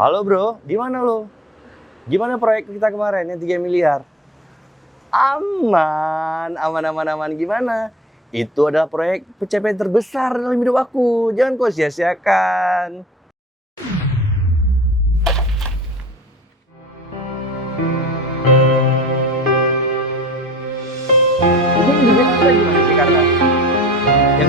Halo bro, gimana lo? Gimana proyek kita kemarin yang 3 miliar? Aman, aman, aman, aman. Gimana? Itu adalah proyek pencapaian terbesar dalam hidup aku. Jangan kau sia-siakan. Ini di Jakarta gimana di Jakarta? Yang